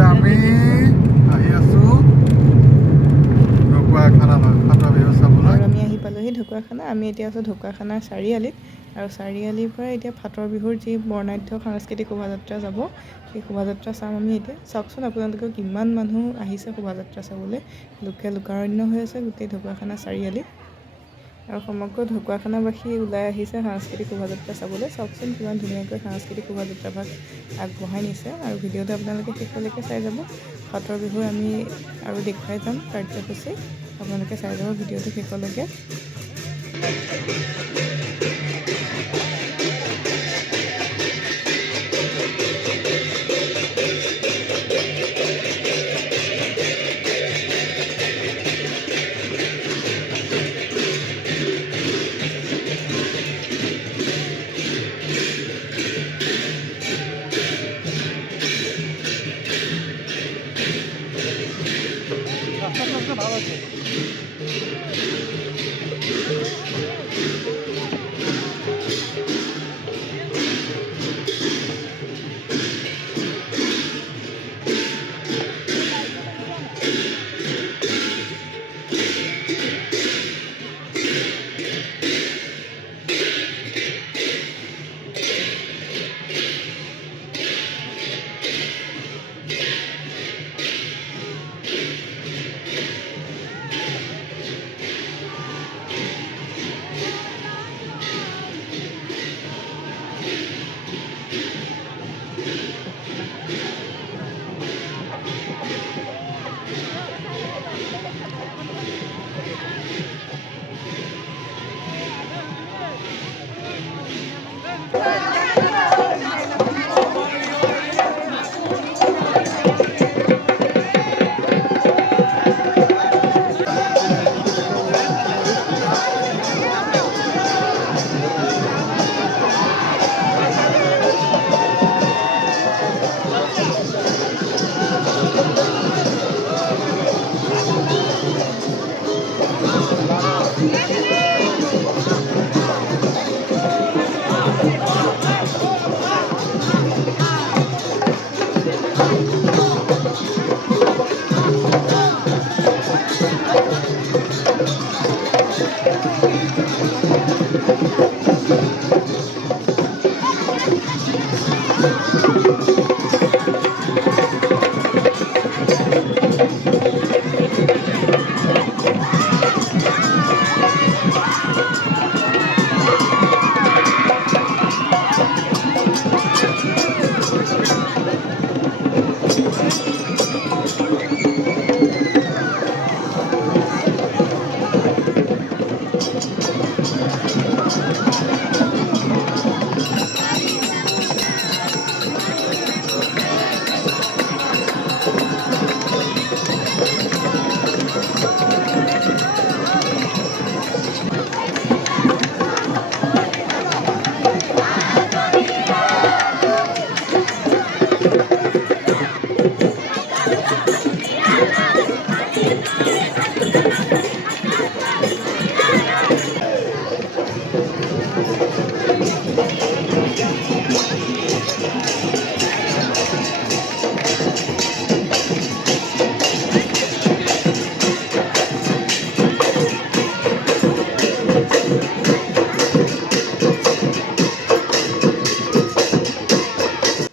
আমি আহি আছোঁ ঢকুৱাখানা ফাটৰ বিহু চাবলৈ। আমি আহি পালোহি ঢকুৱাখানা। আমি এতিয়া আছোঁ ঢকুৱাখানাৰ চাৰিআলিত আৰু চাৰিআলিৰ পৰা এতিয়া ফাটৰ বিহুৰ যি বৰ্ণাঢ্য সাংস্কৃতিক শোভাযাত্ৰা যাব, সেই শোভাযাত্ৰা চাম আমি এতিয়া। চাওকচোন আপোনালোকেও কিমান মানুহ আহিছে শোভাযাত্ৰা চাবলৈ। লোকে লোকাৰণ্য হৈ আছে গোটেই ঢকুৱাখানা চাৰিআলিত আৰু সমগ্ৰ ঢকুৱাখানাবাসী ওলাই আহিছে সাংস্কৃতিক শোভাযাত্ৰা চাবলৈ। চাওকচোন কিমান ধুনীয়াকৈ সাংস্কৃতিক শোভাযাত্ৰাভাগ আগবঢ়াই নিছে আৰু ভিডিঅ'টো আপোনালোকে শেষলৈকে চাই যাব। ফাটৰ বিহুৰ আমি আৰু দেখুৱাই যাম কাৰ্যসূচী, আপোনালোকে চাই যাব ভিডিঅ'টো শেষলৈকে। ভালো আছে।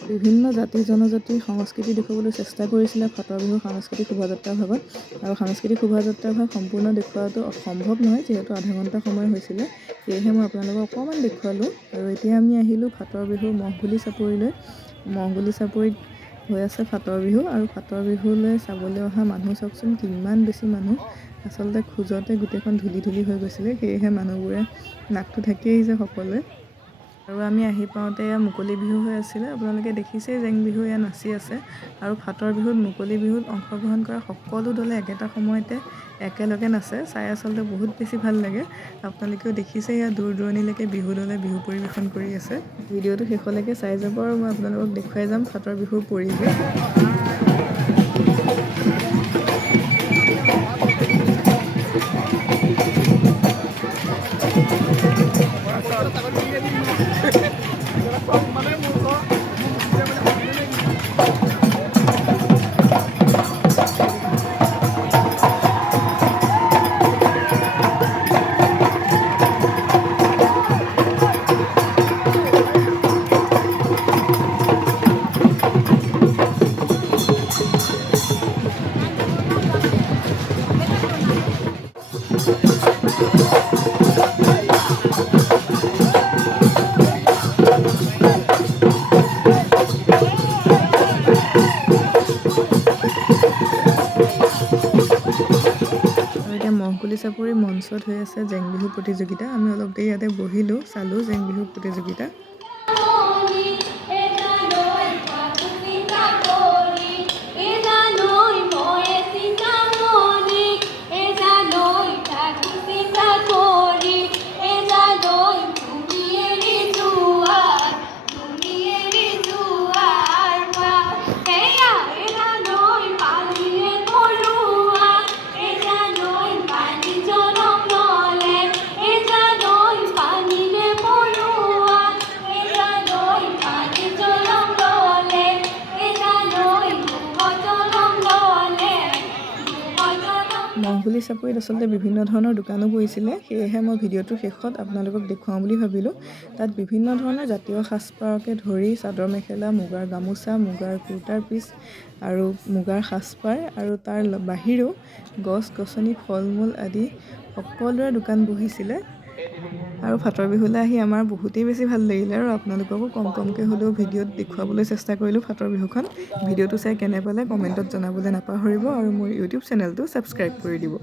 বিভিন্ন জাতি জনজাতিৰ সংস্কৃতি দেখুৱাবলৈ চেষ্টা কৰিছিলে ফাটৰ বিহু সাংস্কৃতিক শোভাযাত্ৰা ভাগত আৰু সাংস্কৃতিক শোভাযাত্ৰা ভাগ সম্পূৰ্ণ দেখুওৱাটো সম্ভৱ নহয়, যিহেতু আধা ঘণ্টা সময় হৈছিলে। সেয়েহে মই আপোনালোকক অকণমান দেখুৱালোঁ আৰু এতিয়া আমি আহিলোঁ ফাটৰ বিহু ম'হঘুলি চাপৰিলৈ। ম'হঘুলি চাপৰিত হৈ আছে ফাটৰ বিহু আৰু ফাটৰ বিহুলৈ চাবলৈ অহা মানুহ চাওকচোন কিমান বেছি মানুহ। আচলতে খোজতে গোটেইখন ধূলি ধূলি হৈ গৈছিলে, সেয়েহে মানুহবোৰে নাকটো ঢাকি আহিছে সকলোৱে। আৰু আমি আহি পাওঁতে এয়া মুকলি বিহু হৈ আছিলে। আপোনালোকে দেখিছেই জেং বিহু এয়া নাচি আছে আৰু ফাটৰ বিহুত মুকলি বিহুত অংশগ্ৰহণ কৰা সকলো দলে একেটা সময়তে একেলগে নাচে। চাই আচলতে বহুত বেছি ভাল লাগে। আপোনালোকেও দেখিছে এয়া দূৰ দূৰণিলৈকে বিহু দলে বিহু পৰিৱেশন কৰি আছে। ভিডিঅ'টো শেষলৈকে চাই যাব আৰু মই আপোনালোকক দেখুৱাই যাম ফাটৰ বিহুৰ পৰিৱেশ। মহঘুলি চাপৰি মঞ্চত হৈ আছে জেং বিহু প্ৰতিযোগিতা। আমি অলপ দেৰি ইয়াতে বহিলোঁ, চালোঁ জেং বিহু প্ৰতিযোগিতা। মহঘুলি চাপৰিত আচলতে বিভিন্ন ধৰণৰ দোকানো বহিছিলে, সেয়েহে মই ভিডিঅ'টোৰ শেষত আপোনালোকক দেখুৱাওঁ বুলি ভাবিলোঁ। তাত বিভিন্ন ধৰণৰ জাতীয় সাজপাৰকে ধৰি চাদৰ মেখেলা, মুগাৰ গামোচা, মুগাৰ কুৰ্তাৰ পিচ আৰু মুগাৰ সাজপাৰ আৰু তাৰ বাহিৰেও গছ গছনি ফল মূল আদি সকলোৰে দোকান বহিছিলে। আৰু ফাটৰ বিহুলৈ আহি আমাৰ বহুতেই বেছি ভাল লাগিলে আৰু আপোনালোককো কমকৈ হ'লেও ভিডিঅ'ত দেখুৱাবলৈ চেষ্টা কৰিলোঁ ফাটৰ বিহুখন। ভিডিঅ'টো চাই কেনে পালে কমেণ্টত জনাবলৈ নাপাহৰিব আৰু মোৰ ইউটিউব চেনেলটো ছাবস্ক্ৰাইব কৰি দিব।